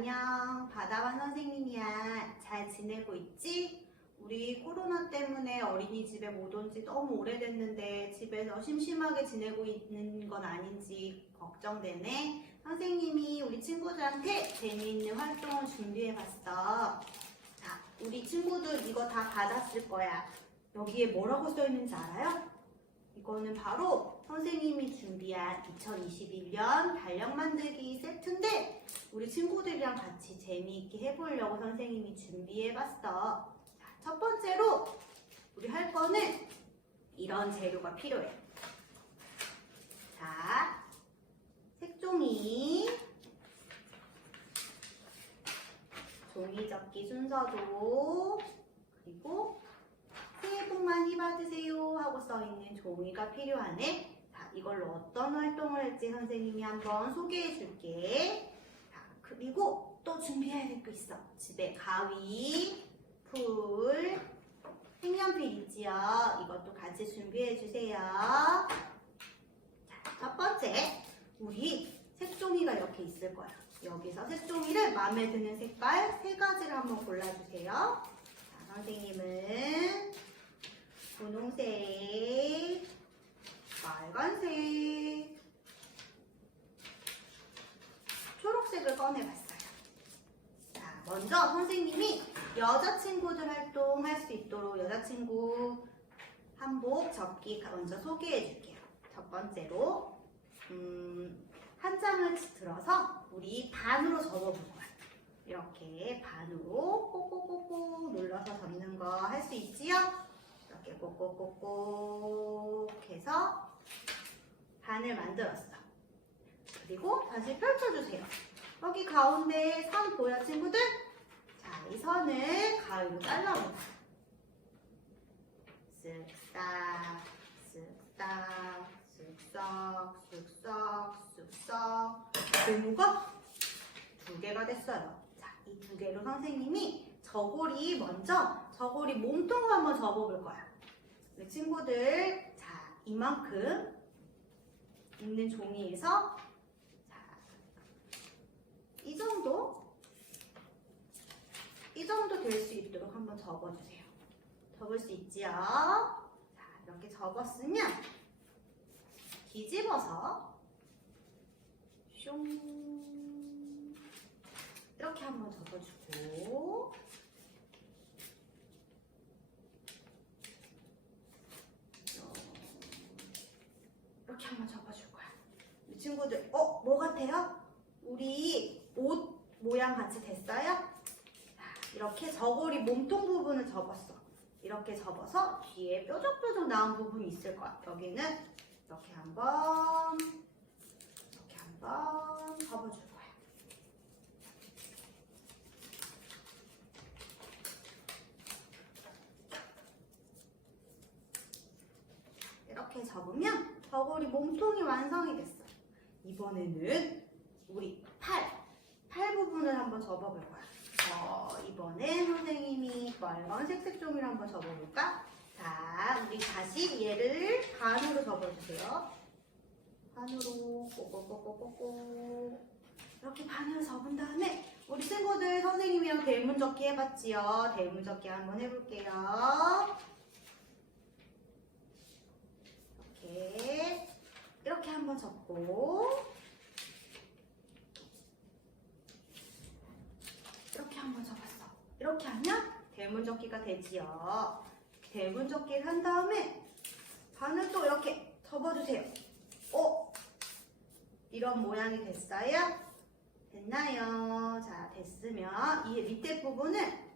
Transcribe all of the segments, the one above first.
안녕. 바다반 선생님이야. 잘 지내고 있지? 우리 코로나 때문에 어린이집에 못 온 지 너무 오래됐는데 집에서 심심하게 지내고 있는 건 아닌지 걱정되네. 선생님이 우리 친구들한테 재미있는 활동을 준비해봤어. 자, 우리 친구들 이거 다 받았을 거야. 여기에 뭐라고 써 있는지 알아요? 이거는 바로 선생님이 준비한 2021년 달력 만들기 세트인데 우리 친구들이랑 같이 재미있게 해보려고 선생님이 준비해봤어. 자, 첫 번째로 우리 할 거는 이런 재료가 필요해. 자, 색종이, 종이접기 순서도, 그리고 새해 복 많이 받으세요 하고 써있는 종이가 필요하네. 자, 이걸로 어떤 활동을 할지 선생님이 한번 소개해 줄게. 자, 그리고 또 준비해야 될 거 있어. 집에 가위, 풀, 색연필 있지요. 이것도 같이 준비해 주세요. 자, 첫 번째, 우리 색종이가 이렇게 있을 거야. 여기서 색종이를 마음에 드는 색깔 세 가지를 한번 골라주세요. 자, 선생님은 분홍색, 빨간색, 초록색을 꺼내봤어요. 자, 먼저 선생님이 여자친구들 활동할 수 있도록 여자친구 한복 접기 먼저 소개해 줄게요. 첫 번째로, 음, 한 장을 들어서 우리 반으로 접어볼 거야. 이렇게 반으로 꼭꼭꼭꼭 눌러서 접는 거 할 수 있지요? 이렇게 꼭꼭꼭꼭 해서 반을 만들었어. 그리고 다시 펼쳐주세요. 여기 가운데 선 보여 친구들? 자, 이 선을 가위로 잘라볼게요. 쓱싹, 쓱싹, 쓱싹, 쓱싹, 쓱싹. 고무가 두 개가 됐어요. 자, 이 두 개로 선생님이 저고리 먼저 저고리 몸통을 한번 접어볼 거야. 우리 친구들, 자, 이만큼 있는 종이에서 자, 이 정도 이 정도 될 수 있도록 한번 접어주세요. 접을 수 있지요? 자, 이렇게 접었으면 뒤집어서 슝 이렇게 한번 접어주고 이렇게 한번 접어줄 거야. 이 친구들, 같아요? 우리 옷 모양 같이 됐어요? 자, 이렇게 저고리 몸통 부분을 접었어. 이렇게 접어서 뒤에 뾰족뾰족 나온 부분이 있을 거야. 여기는 이렇게 한번, 이렇게 한번 접어줄 거야. 이렇게 접으면 저고리 몸통이 완성이 됐어. 이번에는 우리 팔, 팔 부분을 한번 접어볼 거야. 어, 이번엔 선생님이 빨간색 색종이를 한번 접어볼까? 자, 우리 다시 얘를 반으로 접어주세요. 반으로 꼬꼬꼬꼬꼬꼬 이렇게 반으로 접은 다음에 우리 친구들 선생님이랑 대문접기 해봤지요? 대문접기 한번 해볼게요. 이렇게 이렇게 한번 접고 이렇게 한번 접었어. 이렇게 하면 대문접기가 되지요. 대문접기를 한 다음에 반을 또 이렇게 접어주세요. 어? 이런 모양이 됐어요? 됐나요? 자, 됐으면 이 밑에 부분을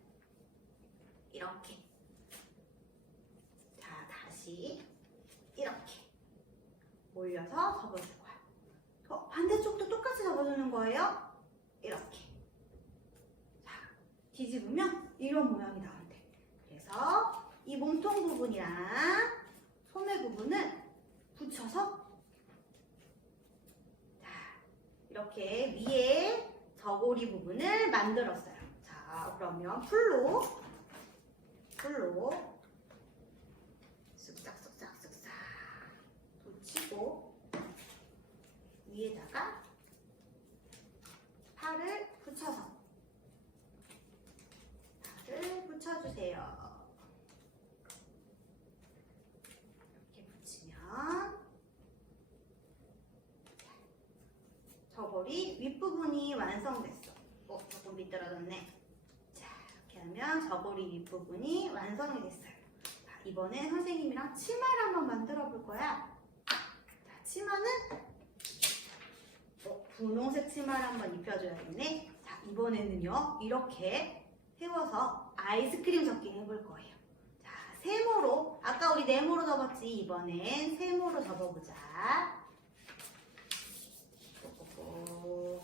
이렇게 자, 다시 이렇게 올려서 접어줄 거야. 어, 반대쪽도 똑같이 접어주는 거예요. 이렇게. 자, 뒤집으면 이런 모양이 나온대. 그래서 이 몸통 부분이랑 소매 부분은 붙여서 자, 이렇게 위에 저고리 부분을 만들었어요. 자, 그러면 풀로 풀로 쓱싹쓱싹쓱싹 붙이고 위에다가 팔을 붙여서 팔을 붙여주세요. 이렇게 붙이면 저고리 윗부분이 완성됐어. 어, 조금 미끄러졌네. 자, 이렇게 하면 저고리 윗부분이 완성이 됐어요. 이번에 선생님이랑 치마를 한번 만들어 볼 거야. 자, 치마는 분홍색 치마를 한번 입혀줘야겠네. 자, 이번에는요, 이렇게 세워서 아이스크림 접기 해볼 거예요. 자, 세모로, 아까 우리 네모로 접었지, 이번엔 세모로 접어보자. 오,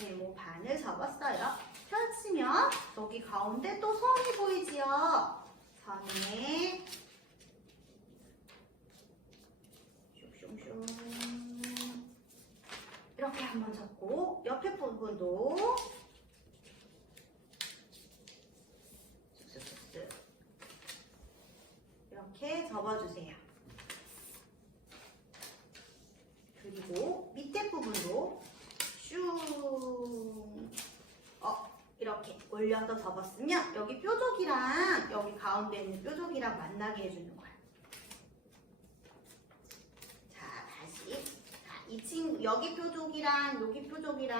네모 반을 접었어요. 펼치면 여기 가운데 또 선이 보이지요? 선에 슝슝슝 이렇게 한번 접고 쓱쓱쓱쓱 이렇게 접어주세요. 그리고 밑에 부분도 슝 어, 이렇게 올려서 접었으면 여기 뾰족이랑 여기 가운데 있는 뾰족이랑 만나게 해주는. 자, 다시. 자, 이 친구, 여기 뾰족이랑 여기 뾰족이랑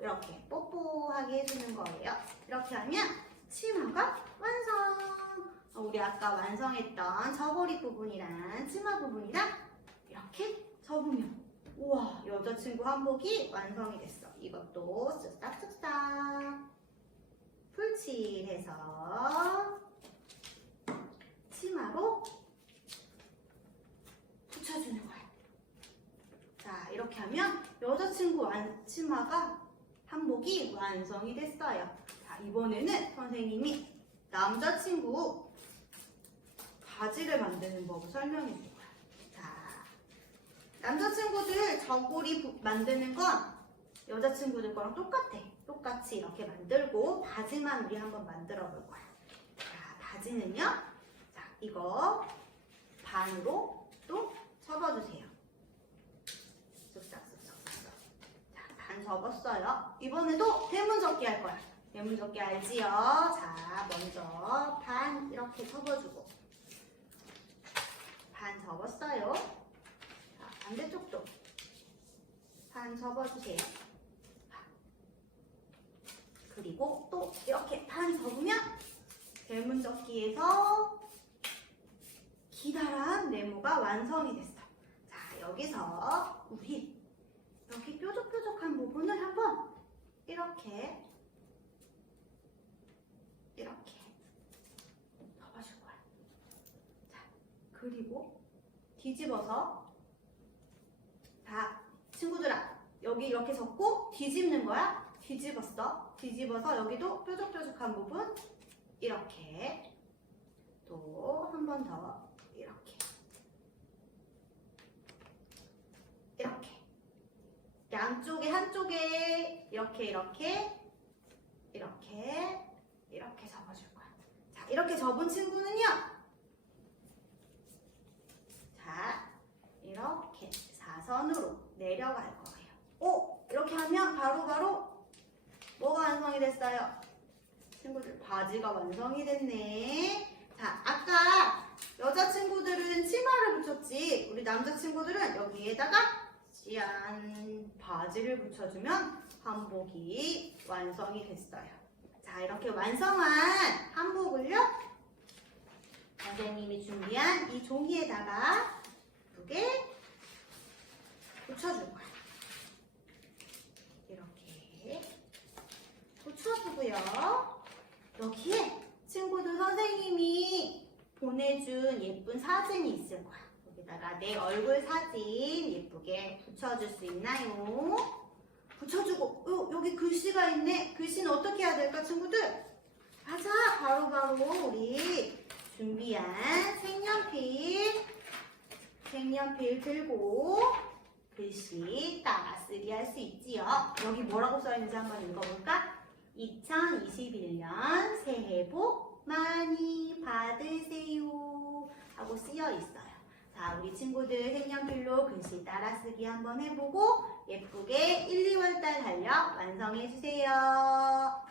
이렇게 뽀뽀하게 해주는 거예요. 이렇게 하면 치마가 완성! 어, 우리 아까 완성했던 저고리 부분이랑 치마 부분이랑 이렇게 접으면 우와 여자친구 한복이 완성이 됐어. 이것도 쓱싹쓱싹 풀칠해서 치마로 붙여주는 거야. 자 이렇게 하면 여자친구 완, 치마가 한복이 완성이 됐어요. 자 이번에는 선생님이 남자친구 바지를 만드는 법을 설명해 줄 거야. 자 남자친구들 저고리 부- 만드는 건 여자친구들 거랑 똑같아. 똑같이 이렇게 만들고 바지만 우리 한번 만들어 볼 거야. 자, 바지는요. 자, 이거 반으로 또 접어주세요. 쓱싹 쓱싹 쓱싹. 자, 반 접었어요. 이번에도 대문 접기 할 거야. 대문 접기 알지요? 자, 먼저 반 이렇게 접어주고 반 접었어요. 자, 반대쪽도 반 접어주세요. 그리고 또 이렇게 반 접으면 대문 접기에서 기다란 네모가 완성이 됐어. 자, 여기서 우리 여기 뾰족뾰족한 부분을 한번 이렇게 이렇게 접어줄 거야. 자, 그리고 뒤집어서 자, 친구들아 여기 이렇게 접고 뒤집는 거야. 뒤집었어. 뒤집어서 여기도 뾰족뾰족한 부분 이렇게 또 한 번 더 이렇게 양쪽에 한쪽에 이렇게 이렇게 이렇게 이렇게 접어줄 거야. 자 이렇게 접은 친구는요. 자 이렇게 사선으로 내려갈 거예요. 오 이렇게 하면 바로 바로 뭐가 완성이 됐어요? 친구들 바지가 완성이 됐네. 자, 아까 여자친구들은 치마를 붙였지. 우리 남자친구들은 여기에다가 짠 바지를 붙여주면 한복이 완성이 됐어요. 자, 이렇게 완성한 한복을요. 선생님이 준비한 이 종이에다가 예쁘게 붙여줄 거야. 이렇게 붙여주고요. 여기에 친구들 선생님이 보내준 예쁜 사진이. 여기다가 내 얼굴 사진 예쁘게 붙여줄 수 있나요? 붙여주고 어, 여기 글씨가 있네. 글씨는 어떻게 해야 될까 친구들? 맞아 바로 바로 우리 준비한 색연필 색연필 들고 글씨 따라 쓰기 할 수 있지요. 여기 뭐라고 써있는지 한번 읽어볼까? 2021년 새해 복 많이 받으세요 하고 쓰여 있어요. 자, 우리 친구들 색연필로 글씨 따라쓰기 한번 해보고 예쁘게 1, 2월 달 달력 완성해 주세요.